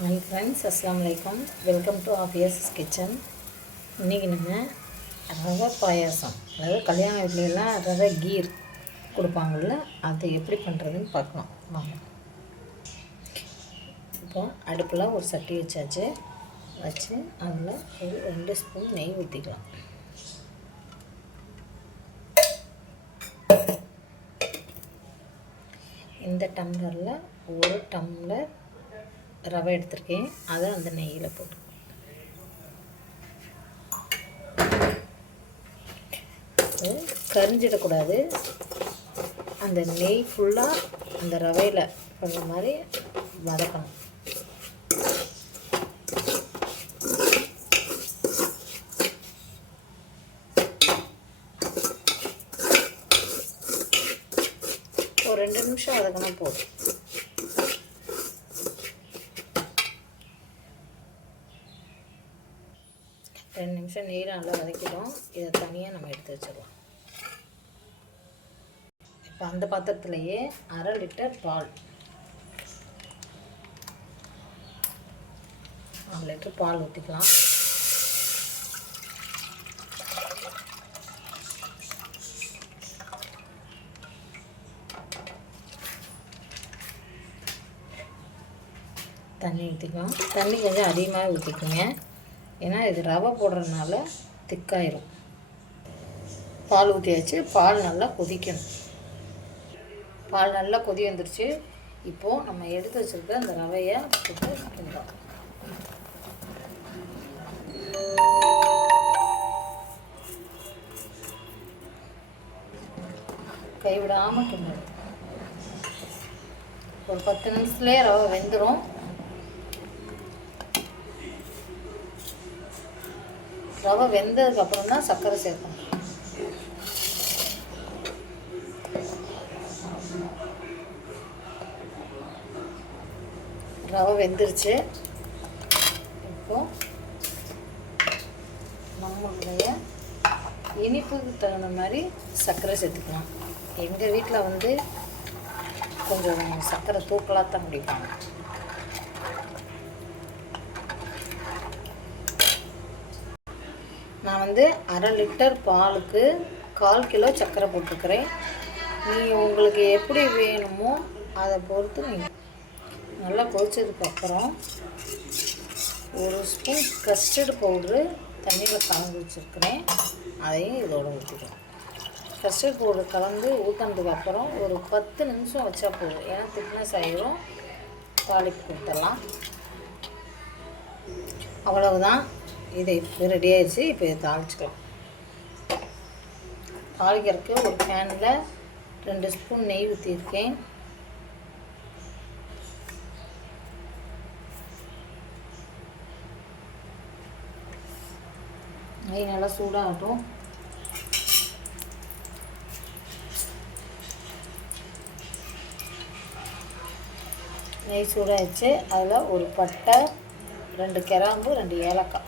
Hi friends, Assalamu alaikum. Welcome to Afiya's Kitchen. இன்றைக்கி நம்ம ரவை பாயாசம், அதாவது கல்யாண வீட்லையெல்லாம் ரவை கீர் கொடுப்பாங்கள்ல, அதை எப்படி பண்ணுறதுன்னு பார்க்கலாம் வாங்க. இப்போ அடுப்பில் ஒரு சட்டி வச்சு அதில் ஒரு 2 ஸ்பூன் நெய் ஊற்றிக்கலாம். இந்த டம்ளரில் 1 டம்ளர் ரவை எடுத்திருக்கேன், அதை அந்த நெய்யில் போட்டு கரிஞ்சிடக்கூடாது. அந்த நெய் ஃபுல்லாக அந்த ரவையில் பண்ணுற மாதிரி வதக்கணும். ஒரு 2 நிமிஷம் வதக்கினா போதும். ரெண்டு நிமிஷம் நெய்யில் நல்லா வதக்கிடும். இதை தனியாக நம்ம எடுத்து வச்சிடலாம். இப்போ அந்த பாத்திரத்துலையே 1/2 லிட்டர் பால், 1 லிட்டர் பால் ஊற்றிக்கலாம். தண்ணி ஊற்றிக்கலாம். தண்ணி கொஞ்சம் அதிகமாக ஊற்றிக்கோங்க, ஏன்னா இது ரவை போடுறதுனால திக்காயிரும். பால் ஊற்றியாச்சு. பால் நல்லா கொதிக்கணும். பால் நல்லா கொதி வந்துருச்சு. இப்போது நம்ம எடுத்து வச்சுருக்க அந்த ரவையை போட்டு கிண்டலாம். கைவிடாமல் கிண்டணும். ஒரு 10 நிமிஷத்துலேயே ரவை வெந்துடும். ரவை வெந்ததுக்கப்புறம் தான் சர்க்கரை சேர்க்கணும். ரவை வெந்துருச்சு. இப்போது நம்மளுடைய இனிப்புக்கு தகுந்த மாதிரி சர்க்கரை சேர்த்துக்கலாம். எங்கள் வீட்டில் கொஞ்சம் சர்க்கரை தூக்கலாக தான் குடிப்பாங்க. நான் 1/2 லிட்டர் பாலுக்கு 1/4 கிலோ சர்க்கரை போட்டுக்கிறேன். நீங்கள் உங்களுக்கு எப்படி வேணுமோ அதை பொறுத்து நீங்கள் நல்லா கொதிச்சதுக்கப்புறம் 1 ஸ்பூன் கஸ்டர்டு பவுட்ரு தண்ணியில் கலந்து வச்சுருக்கிறேன், அதையும் இதோடு ஊற்றிக்கலாம். கஸ்டர்ட் பவுட்ரு கலந்து ஊற்றினதுக்கப்புறம் ஒரு 10 நிமிஷம் வச்சா போதும், ஏன்னா திக்னஸ் ஆகிடும். தாளிப்பு கொடுத்துடலாம். அவ்வளவுதான். இது இப்போ ரெடி ஆகிடுச்சு. இப்போ இதை தாளிச்சிக்கலாம். தாளிக்கிறதுக்கு ஒரு பேனில் 2 ஸ்பூன் நெய் ஊற்றிருக்கேன். நெய் நல்லா சூடாகட்டும். நெய் சூடாகிடுச்சு. அதில் ஒரு பட்டை, 2 கிராம்பு, 2 ஏலக்காய்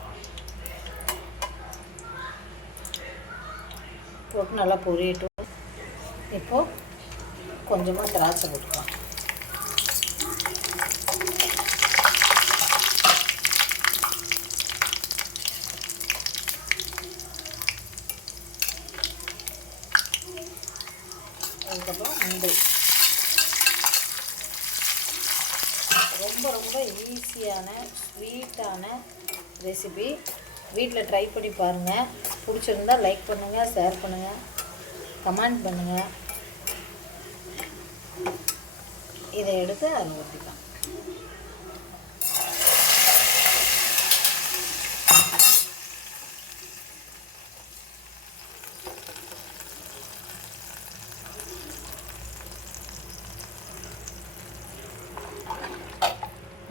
போட்டு நல்லா பொரியட்டும். இப்போது கொஞ்சமாக திராட்சை போட்டுக்கலாம். அதுக்கப்புறம் முந்திரி. ரொம்ப ஈஸியான ஸ்வீட்டான ரெசிபி. வீட்டில் ட்ரை பண்ணி பாருங்கள். பிடிச்சிருந்தா லைக் பண்ணுங்கள், ஷேர் பண்ணுங்கள், கமெண்ட் பண்ணுங்கள். இதை எடுத்து அதில் ஊற்றிக்கலாம்.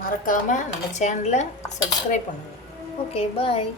மறக்காமல் நம்ம சேனலை சப்ஸ்கிரைப் பண்ணுங்கள். ஓகே, பாய்.